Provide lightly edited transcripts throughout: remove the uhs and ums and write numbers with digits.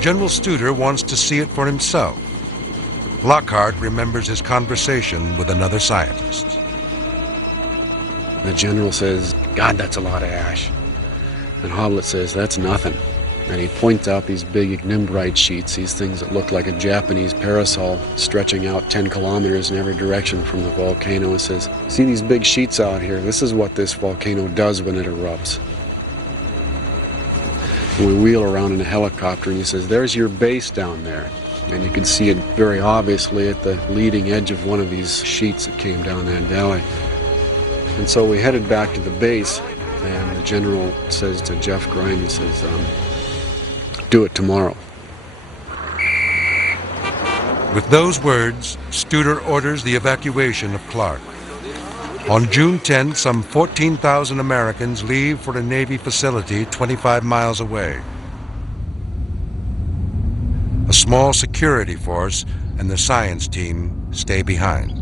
General Studer wants to see it for himself. Lockhart remembers his conversation with another scientist. The general says, "God, that's a lot of ash." And Hoblet says, "That's nothing." And he points out these big ignimbrite sheets, these things that look like a Japanese parasol stretching out 10 kilometers in every direction from the volcano, and says, "See these big sheets out here? This is what this volcano does when it erupts." And we wheel around in a helicopter, and he says, "There's your base down there." And you can see it very obviously at the leading edge of one of these sheets that came down that valley. And so we headed back to the base, and the general says to Jeff Grimes, he says, "Do it tomorrow." With those words, Studer orders the evacuation of Clark. On June 10th, some 14,000 Americans leave for a Navy facility 25 miles away. A small security force and the science team stay behind.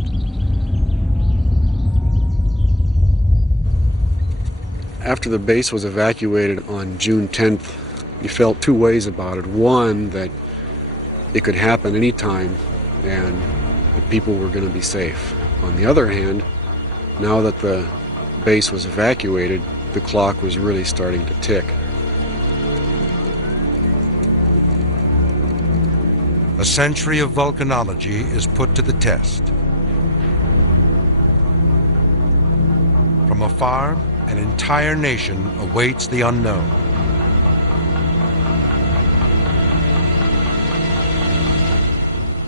After the base was evacuated on June 10th, we felt two ways about it. One, that it could happen anytime and the people were going to be safe. On the other hand, now that the base was evacuated, the clock was really starting to tick. A century of volcanology is put to the test. From afar, an entire nation awaits the unknown.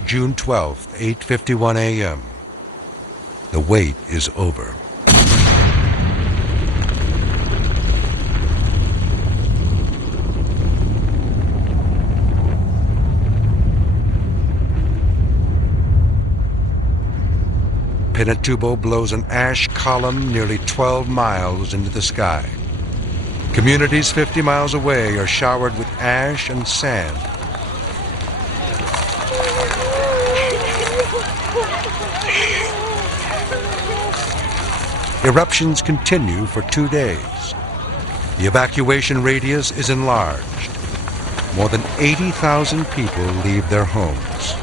June 12th, 8:51 a.m. The wait is over. Pinatubo blows an ash column nearly 12 miles into the sky. Communities 50 miles away are showered with ash and sand. Eruptions continue for 2 days. The evacuation radius is enlarged. More than 80,000 people leave their homes.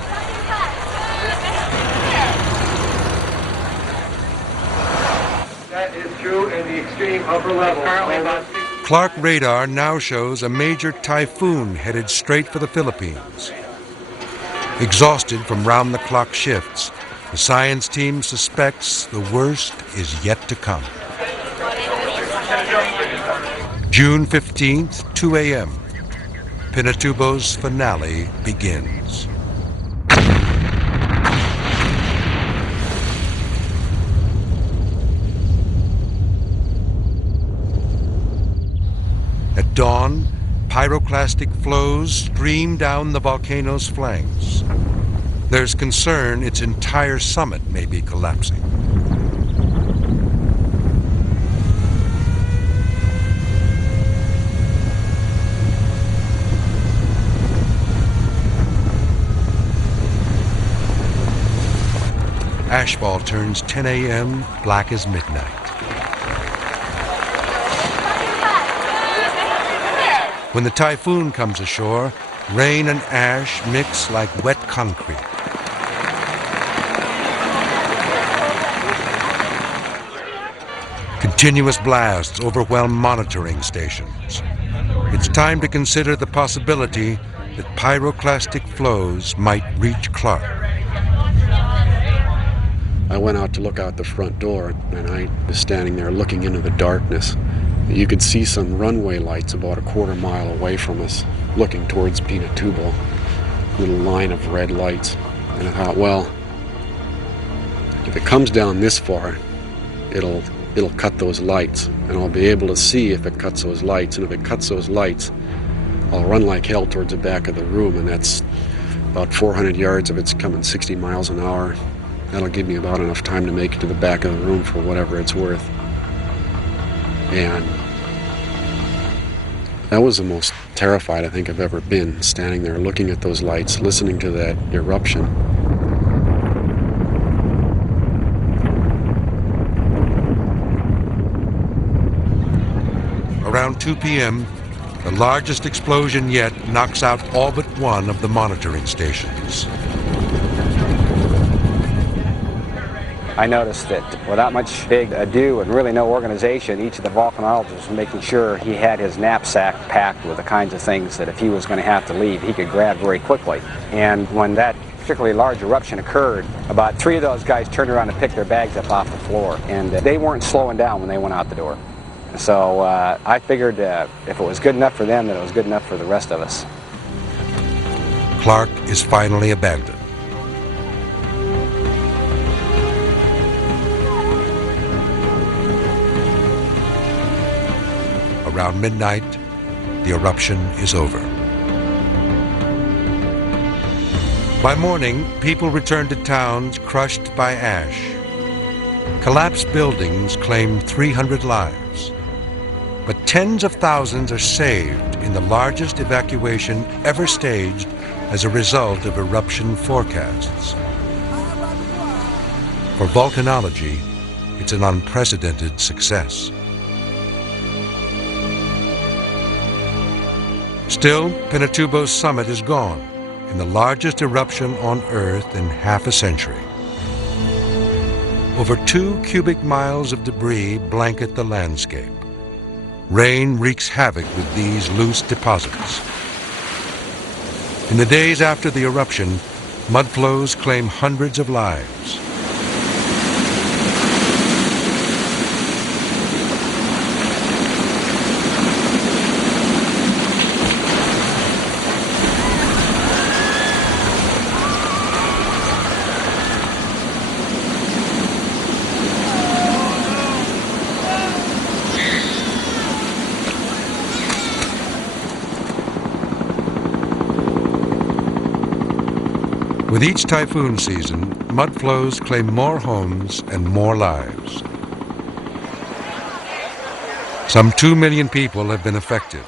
That is true in the extreme upper level. Clark radar now shows a major typhoon headed straight for the Philippines. Exhausted from round-the-clock shifts, the science team suspects the worst is yet to come. June 15th, 2 a.m. Pinatubo's finale begins. At dawn, pyroclastic flows stream down the volcano's flanks. There's concern its entire summit may be collapsing. Ashfall turns 10 a.m. black as midnight. When the typhoon comes ashore, rain and ash mix like wet concrete. Continuous blasts overwhelm monitoring stations. It's time to consider the possibility that pyroclastic flows might reach Clark. I went out to look out the front door, and I was standing there looking into the darkness. You could see some runway lights about a quarter mile away from us, looking towards Pinatubo. Little line of red lights. And I thought, well, if it comes down this far, it'll cut those lights, and I'll be able to see if it cuts those lights. And if it cuts those lights, I'll run like hell towards the back of the room, and that's about 400 yards if it's coming 60 miles an hour. That'll give me about enough time to make it to the back of the room for whatever it's worth. And that was the most terrified I think I've ever been, standing there looking at those lights, listening to that eruption. Around 2 p.m., The largest explosion yet knocks out all but one of the monitoring stations. I noticed that without much big ado and really no organization, each of the volcanologists was making sure he had his knapsack packed with the kinds of things that if he was going to have to leave, he could grab very quickly. And when that particularly large eruption occurred, about 3 of those guys turned around and picked their bags up off the floor. And they weren't slowing down when they went out the door. So I figured if it was good enough for them, then it was good enough for the rest of us. Clark is finally abandoned. Around midnight, the eruption is over. By morning, people return to towns crushed by ash. Collapsed buildings claim 300 lives. But tens of thousands are saved in the largest evacuation ever staged as a result of eruption forecasts. For volcanology, it's an unprecedented success. Still, Pinatubo's summit is gone in the largest eruption on Earth in half a century. Over 2 cubic miles of debris blanket the landscape. Rain wreaks havoc with these loose deposits. In the days after the eruption, mudflows claim hundreds of lives. With each typhoon season, mudflows claim more homes and more lives. Some 2 million people have been affected.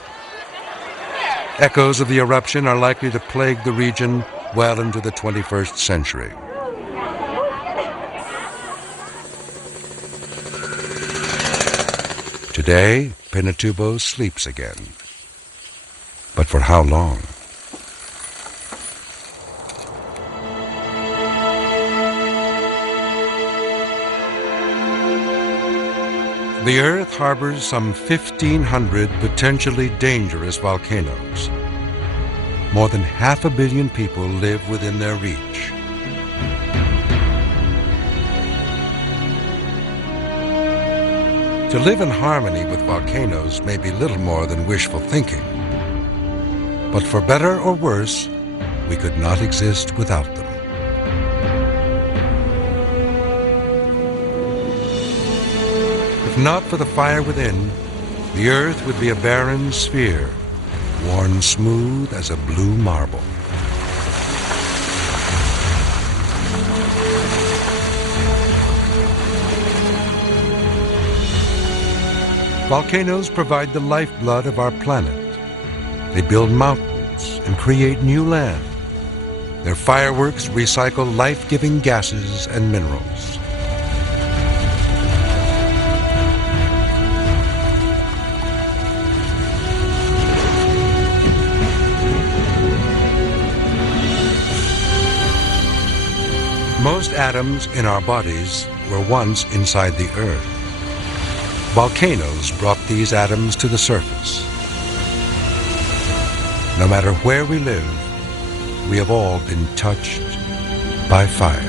Echoes of the eruption are likely to plague the region well into the 21st century. Today, Pinatubo sleeps again. But for how long? The Earth harbors some 1,500 potentially dangerous volcanoes. More than 500 million people live within their reach. To live in harmony with volcanoes may be little more than wishful thinking. But for better or worse, we could not exist without them. If not for the fire within, the Earth would be a barren sphere, worn smooth as a blue marble. Volcanoes provide the lifeblood of our planet. They build mountains and create new land. Their fireworks recycle life-giving gases and minerals. Most atoms in our bodies were once inside the Earth. Volcanoes brought these atoms to the surface. No matter where we live, we have all been touched by fire.